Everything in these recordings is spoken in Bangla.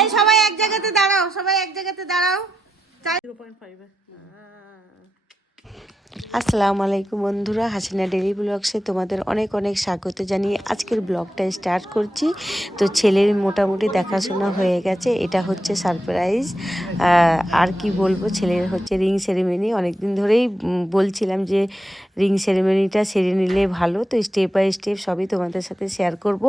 এই সবাই এক জায়গাতে দাঁড়াও, সবাই এক জায়গাতে দাঁড়াও। 0.5 আসসালামু আলাইকুম বন্ধুরা, হাসিনা ডেইলি ব্লগসে তোমাদের অনেক অনেক স্বাগত জানিয়ে আজকের ব্লগটা স্টার্ট করছি। তো ছেলের মোটামুটি দেখাশোনা হয়ে গেছে, এটা হচ্ছে সারপ্রাইজ। আর কি বলবো, ছেলের হচ্ছে রিং সেরিমনি। অনেকদিন ধরেই বলছিলাম যে রিং সেরিমনিটা সেরে নিলে ভালো। তো স্টেপ বাই স্টেপ সবই তোমাদের সাথে শেয়ার করব,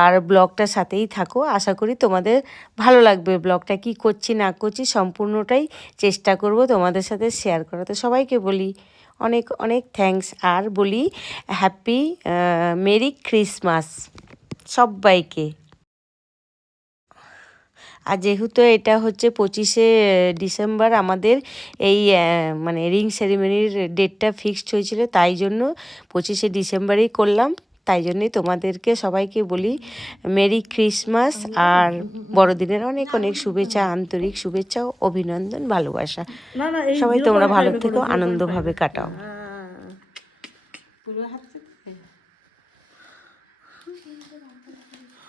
আর ব্লগটার সাথেই থাকো। আশা করি তোমাদের ভালো লাগবে। ব্লগটা কি করছি না করছি সম্পূর্ণটাই চেষ্টা করব তোমাদের সাথে শেয়ার করা। তো সবাইকে বলি অনেক অনেক থ্যাঙ্কস, আর বলি হ্যাপি মেরি ক্রিসমাস সবাইকে। আর যেহেতু এটা হচ্ছে 25শে ডিসেম্বর আমাদের এই মানে রিং সেরিমনির ডেটটা ফিক্সড হয়েছিল, তাই জন্য 25শে ডিসেম্বরেই করলাম। তাই জন্যই তোমাদেরকে সবাইকে বলি মেরি ক্রিসমাস, আর বড়দিনের অনেক অনেক শুভেচ্ছা, আন্তরিক শুভেচ্ছা ও অভিনন্দন, ভালোবাসা। সবাই তোমরা ভালো থেকো, আনন্দভাবে কাটাও।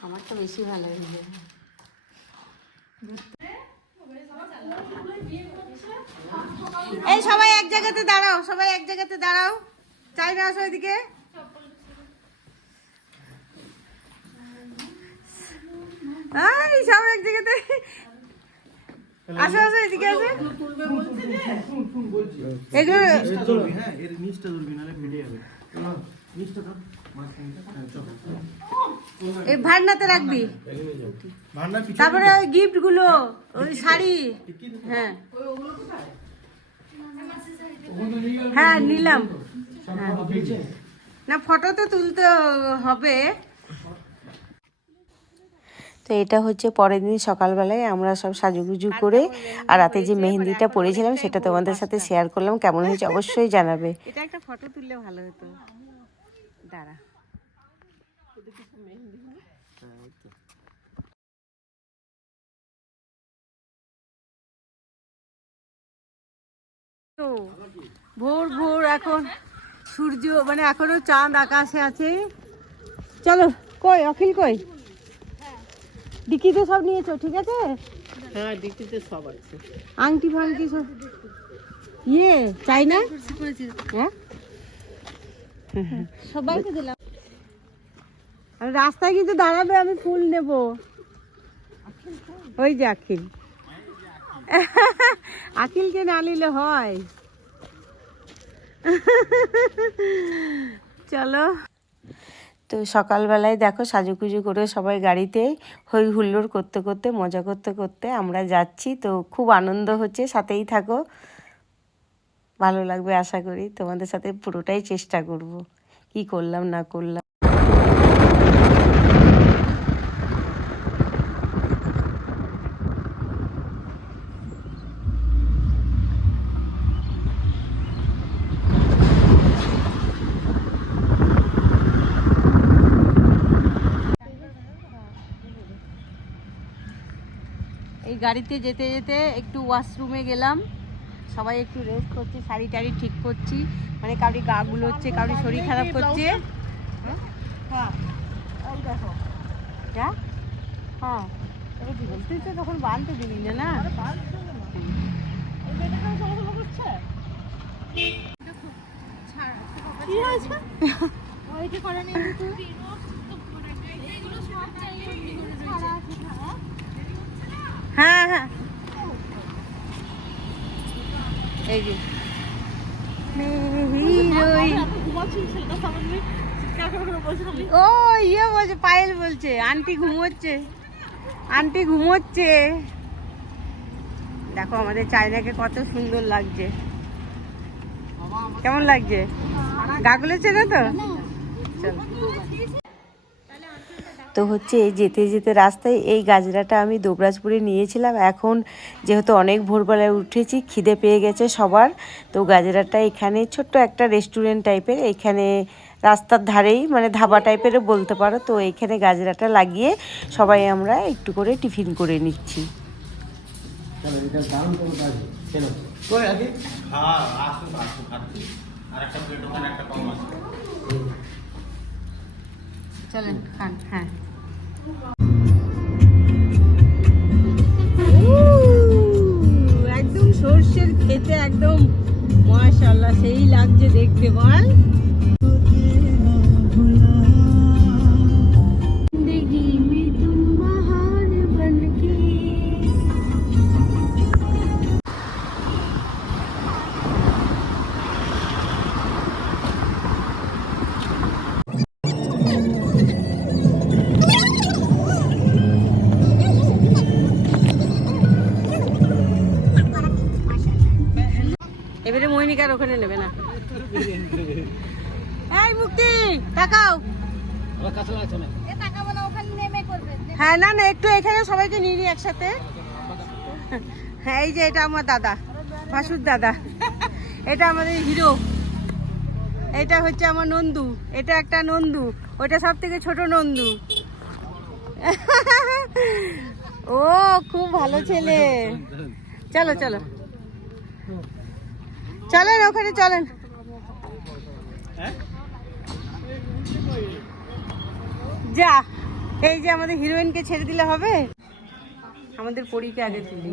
আমার তো বেশি ভালো লাগে। এই সবাই এক জায়গাতে দাঁড়াও, সবাই এক জায়গাতে দাঁড়াও। চাই না আসো এদিকে। এই সব এক জায়গাতে আসো, আসো এদিকে আসো। এগুলো এই ভান্ডাতে রাখবি, তারপরে ওই গিফট গুলো, ওই শাড়ি। হ্যাঁ হ্যাঁ নিলাম। হ্যাঁ না, ফটো তো তুলতে হবে। তো এটা হচ্ছে পরের দিন সকালবেলায় আমরা সব সাজুগুজু করে আর রাতে যে মেহেন্দিটা পরেছিলাম সেটা তোমাদের সাথে শেয়ার করলাম। কেমন হয়েছে অবশ্যই জানাবে। এটা একটা ফটো তুললে ভালো হতো। দাঁড়া, ভোর ভোর এখন সূর্য, মানে এখনো চাঁদ আকাশে আছে। চলো, কই অখিল কই? ডিকিতে সব নিয়েছো? ঠিক আছে, হ্যাঁ ডিকিতে সব আছে, আংটি ফাংটি সব। ইয়ে চাই না, হ্যাঁ সবাইকে দিলাম। আর রাস্তায় কিন্তু দাঁড়াবে, আমি ফুল নেব। ওই যে আখিল, আখিলকে না নিলে হয়। চলো। তো সকালবেলায় দেখো সাজুকুজু করে সবাই গাড়িতে হই হুল্লোড় করতে করতে, মজা করতে করতে আমরা যাচ্ছি। তো খুব আনন্দ হচ্ছে, সাথেই থাকো, ভালো লাগবে আশা করি। তোমাদের সাথে পুরোটাই চেষ্টা করব কি করলাম না করলাম। এই গাড়িতে যেতে যেতে একটু ওয়াশরুমে গেলাম, সবাই একটু রেস্ট করছে, শাড়ি টাড়ি ঠিক করছি। মানে কাউরি গা গুলো হচ্ছে, কাউরি শরীর খারাপ করছে। হ্যাঁ হ্যাঁ তুই তো তখন বানতে দিবি না। হ্যাঁ হ্যাঁ এই যে ও ইয়ে বলছে, পায়েল বলছে আন্টি ঘুমোচ্ছে, আন্টি ঘুমোচ্ছে। দেখো আমাদের চায়নাকে কত সুন্দর লাগছে, কেমন লাগছে? গাগুলো চেনে তো? চলো। তো হচ্ছে এই যেতে যেতে রাস্তায় এই গাজরাটা আমি দুবরাজপুরে নিয়েছিলাম। এখন যেহেতু অনেক ভোরবেলায় উঠেছি, খিদে পেয়ে গেছে সবার, তো গাজরাটা এখানে ছোট্ট একটা রেস্টুরেন্ট টাইপের, এখানে রাস্তার ধারেই, মানে ধাবা টাইপেরও বলতে পারো। তো এইখানে গাজরাটা লাগিয়ে সবাই আমরা একটু করে টিফিন করে নিচ্ছি। চলেন খান। হ্যাঁ বিয়েতে একদম মাশাআল্লাহ সেই লাগছে দেখতে বল। এবারে মহিনিকার ওখানে নেবে না। এই মুক্তি তাকাও। হ্যাঁ না না একটু এখানে সবাইকে নিয়ে নি একসাথে। হ্যাঁ এই যে এটা আমার দাদা, ভাসুর দাদা, এটা আমাদের হিরো, এটা হচ্ছে আমার নন্দু, এটা একটা নন্দু, ওইটা সব থেকে ছোট নন্দু। ও খুব ভালো ছেলে। চলো চলো চলেন ওখানে চলেন। যা এই যে আমাদের হিরোইনকে ছেড়ে দিলে হবে, আমাদের পরীকে আগে তুলি।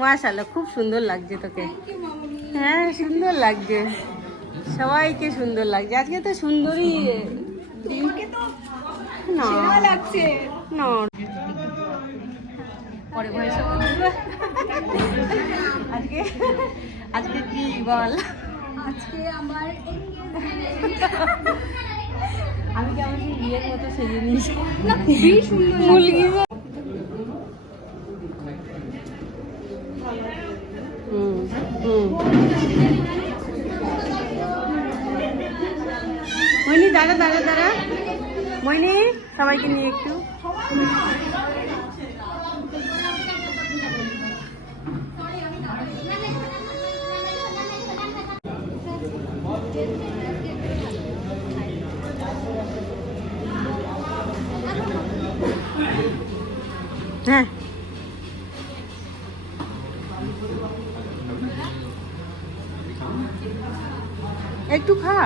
মাশাআল্লাহ খুব সুন্দর লাগছে তোকে। হ্যাঁ সুন্দর লাগছে, সবাইকে সুন্দর লাগছে আজকে তো সুন্দরী না লাগছে না। পরে বয়স আজকে আজকে কি বল? আজকে আমার আমি কি আমার বিয়ের মতো সেজে নিয়েছি না, খুবই সুন্দর মুলগি। মইনি দাঁড়া দাঁড়া দাঁড়া, মইনি সবাইকে নিয়ে একটু। হ্যাঁ একটু খা।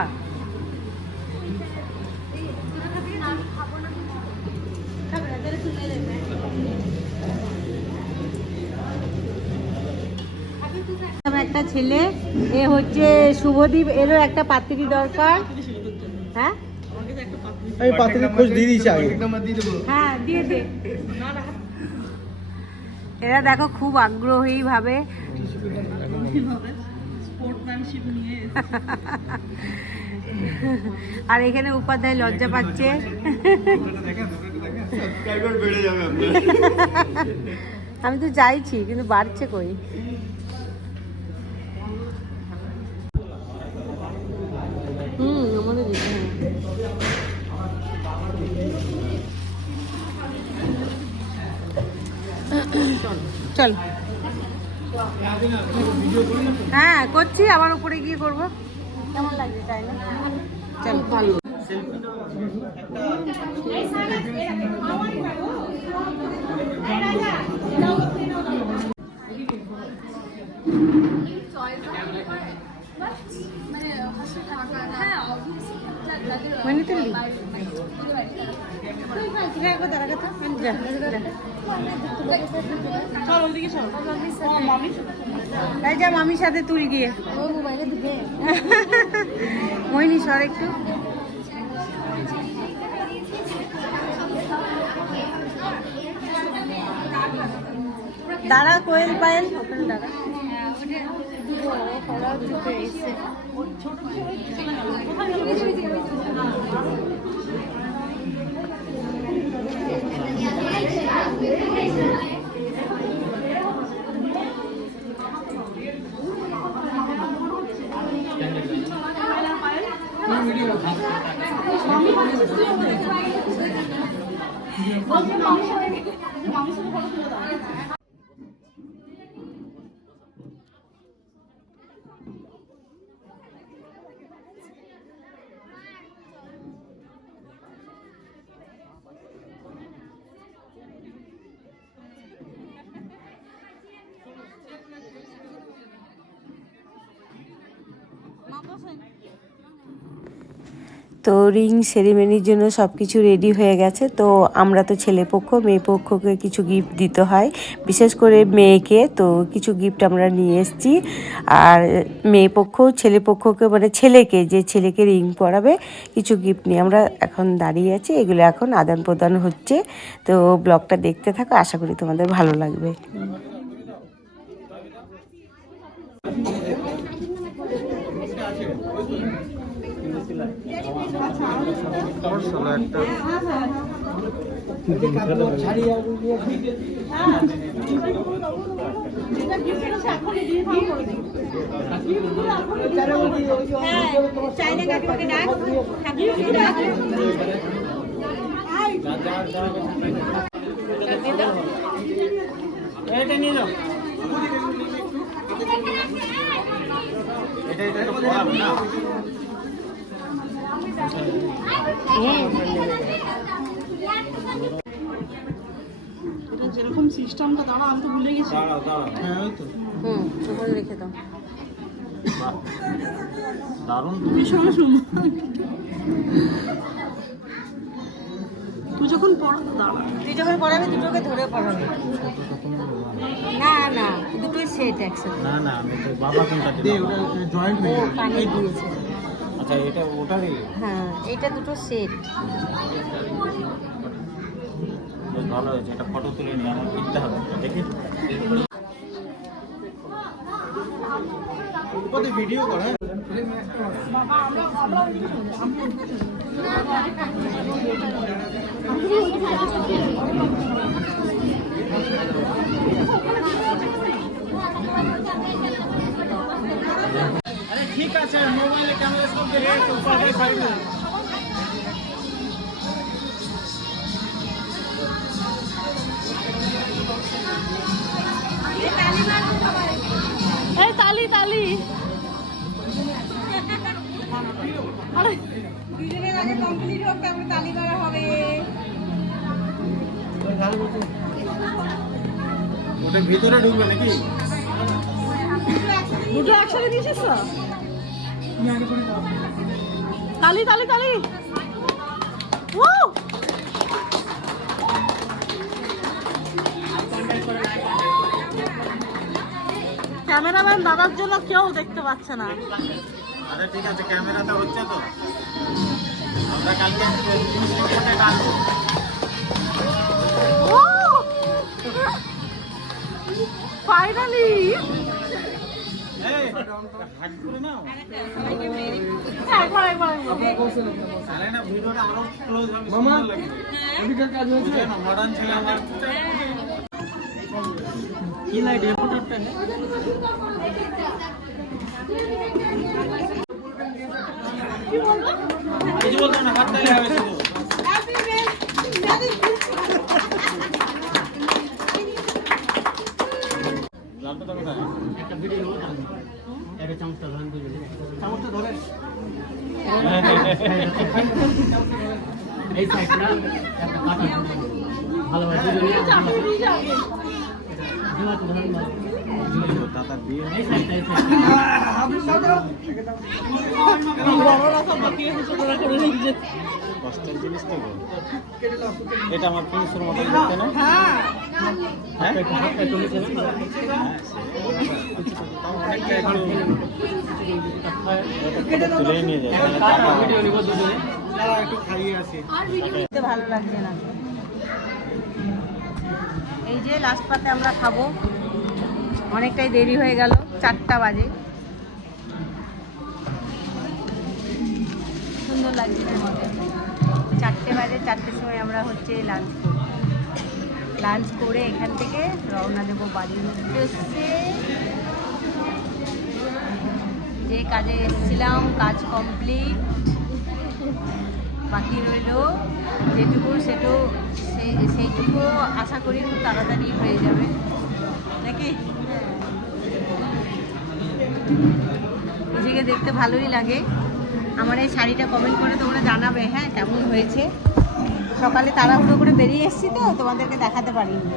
একটা ছেলে, এ হচ্ছে শুভদীপ, এরও একটা পাত্রী দরকার। হ্যাঁ আমি পাত্রী খোঁজ দিয়ে দিয়েছি আগে। হ্যাঁ দিয়ে দে। এরা দেখো খুব আগ্রহী ভাবে আর এখানে উপাধ্যায় লজ্জা পাচ্ছে। আমি তো চাইছি কিন্তু বাড়ছে কই। আমাদের চল। হ্যাঁ করছি, আবার উপরে গিয়ে করবো। কেমন লাগছে তাই না? চল ভালো। যা মামির সাথে তুই গিয়ে মইনি সর একটু। দাঁড়া কোয়েল পায়েল ওখানে দাঁড়া। তো তো রিং সেরিমনির জন্য সব কিছু রেডি হয়ে গেছে। তো আমরা তো ছেলেপক্ষ, মেয়ে পক্ষকে কিছু গিফট দিতে হয়, বিশেষ করে মেয়েকে। তো কিছু গিফট আমরা নিয়ে এসেছি। আর মেয়ে পক্ষ ছেলেপক্ষকে মানে ছেলেকে, যে ছেলেকে রিং পরাবে, কিছু গিফট নিয়ে আমরা এখন দাঁড়িয়ে আছি। এগুলো এখন আদান প্রদান হচ্ছে। তো ব্লগটা দেখতে থাকো, আশা করি তোমাদের ভালো লাগবে। যেরকম সিস্টেমটা দাঁড়া, আমি তো ভুলে গেছি। হ্যাঁ ওই তো ওখানে রেখে দাও। দারুণ। ভীষণ সুন্দর। তুই যখন পড়াবো দাঁড়া, তুই যখন পড়াবি দুটোকে ধরে পড়াবি। না না, দুটোই সেট একসাথে। না না, আমি তো বাবা কোনটা দিই, ওটা জয়েন্ট হয়ে গেছে। কানে দিয়েছে। আচ্ছা এটা ওটারই হ্যাঁ, এটা দুটো সেট। বেশ ভালো হয়েছে। এটা ফটো তুলে নিয়ে আমার কিনতে হবে, দেখি কত ভিডিও কর। হ্যাঁ আরে ঠিক আছে, মোবাইলে ক্যামেরা সব দেখে তো পাবে পাইবে। এই তালি তালি। আরে দুজনের আগে কমপ্লিট হোক, তারপরে তালি মারা হবে। ওটা ভিতরে ঢুকবে নাকি? দুটো একসাথে দিয়েছিস তো? তালি তালি তালি। Woo! ক্যামেরাম্যান দাদার জন্য কেউ দেখতে পাচ্ছে না। আরে ঠিক আছে, ক্যামেরাটা হচ্ছে তো, আমরা কালকে জিনিসটা ডালবো। ফাইনালি এই হাট করে নাও। একবার একবার আরে না, ভিডিওটা আরো ক্লোজ হবে, সুন্দর লাগবে। ওদিকের কাজ হচ্ছে না, মডার্ন ছিল আমার। কি লাইট এ ফটোটা? কিছু বলতো না, হাত তালি হবে শুধু। লালটা কোথায়? একটা ভিডিও না, একটা চামচটা ধরেন, চামচটা ধরেন এই সাইডটা একটা কাটা ভালোভাবে ভিডিও ধরেন। দাদার বিয়ে এই সাইডটা বড়রা সব বাকি আছে, তোরা করে নিয়ে। কষ্টের জিনিস তো এটা আমার পুলিশের মতো দেখতে না। হ্যাঁ তুলে নিয়ে যায়, একটু খাইয়ে আসি। ভালো লাগছে না। এই যে লাস্ট পাতে আমরা খাবো, অনেকটাই দেরি হয়ে গেল, 4টা বাজে। সুন্দর লাগছে না আমাদের। 4টে বাজে, 4টের সময় আমরা হচ্ছে লাঞ্চ করে এখান থেকে রওনা দেবো বাড়ির উদ্দেশ্যে। যে কাজে এসেছিলাম কাজ কমপ্লিট, বাকি রইল যেটুকু সেইটুকু আশা করি খুব তাড়াতাড়ি হয়ে যাবে নাকি। নিজেকে দেখতে ভালোই লাগে। আমার এই শাড়িটা কমেন্ট করে তোমরা জানাবে, হ্যাঁ কেমন হয়েছে। সকালে তাড়াহুড়ো করে বেরিয়ে এসেছি তো, তোমাদেরকে দেখাতে পারিনি।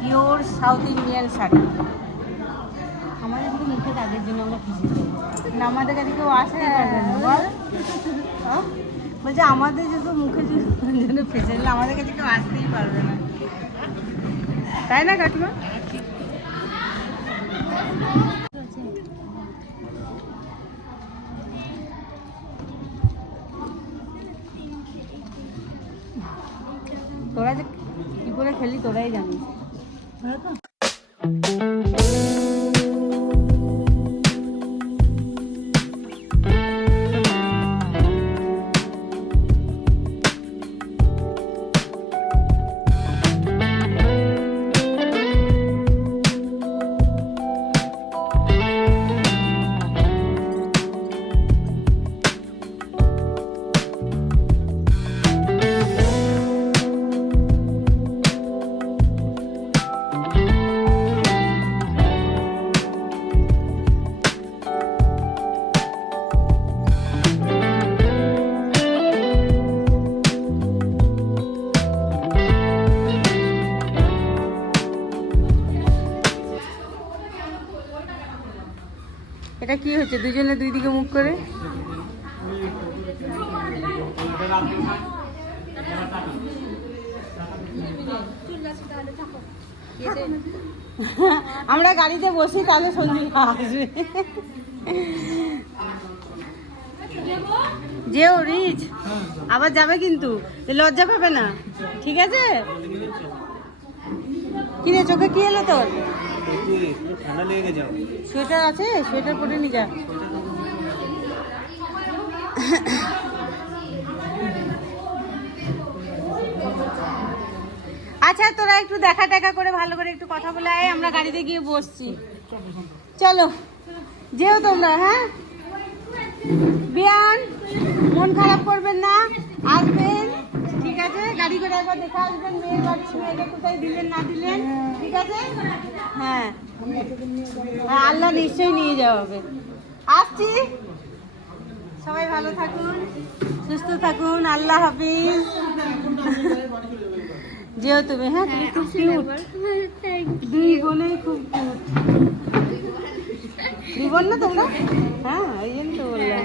পিওর সাউথ ইন্ডিয়ান শাড়ি, আমাদের তো মুখে তাদের জন্য আমরা খুশি না, আমাদের কাছে কেউ আসতে পারবে না বল। হ্যাঁ? বলছে আমাদের যে তো মুখে জন্য ফেসে দিলে আমাদের কাছে কেউ আসতেই পারবে না, তাই না কাকিমা? তোরা যে কি করে খেলি তোরাই জানিস। এটা কি হচ্ছে দুজনে দুই দিকে মুখ করে? আমরা গাড়িতে বসি তাহলে সঞ্জীব আসবে। যেও রিচ আবার যাবে কিন্তু লজ্জা পাবে না, ঠিক আছে? কি রে চোখে কি এলো তোর? ঠান্ডা লেগে যাও। সোয়েটার আছে, সোয়েটার পরে নিয়ে যা। আচ্ছা তোরা একটু দেখা টাকা করে ভালো করে একটু কথা বলে আয়, আমরা গাড়িতে গিয়ে বসছি। চলো যেও তোমরা। হ্যাঁ বিয়ান, মন খারাপ করবেন না, আসবেন ঠিক আছে? গাড়ি করে একবার দেখে আসবেন মেয়ের বাড়ি, মেয়েকে কোথায় দিলেন না দিলেন, ঠিক আছে? হ্যাঁ হ্যাঁ আল্লাহ নিশ্চয়ই নিয়ে যাওয়া হবে। আসছি, সবাই ভালো থাকুন, সুস্থ থাকুন, আল্লাহ হাফিজ। যেও তুমি। হ্যাঁ তুমি খুব কিউট, দুই বোনেই খুব কিউট। দুই বোন না তোমরা? হ্যাঁ ওই জন্য তো বললাম।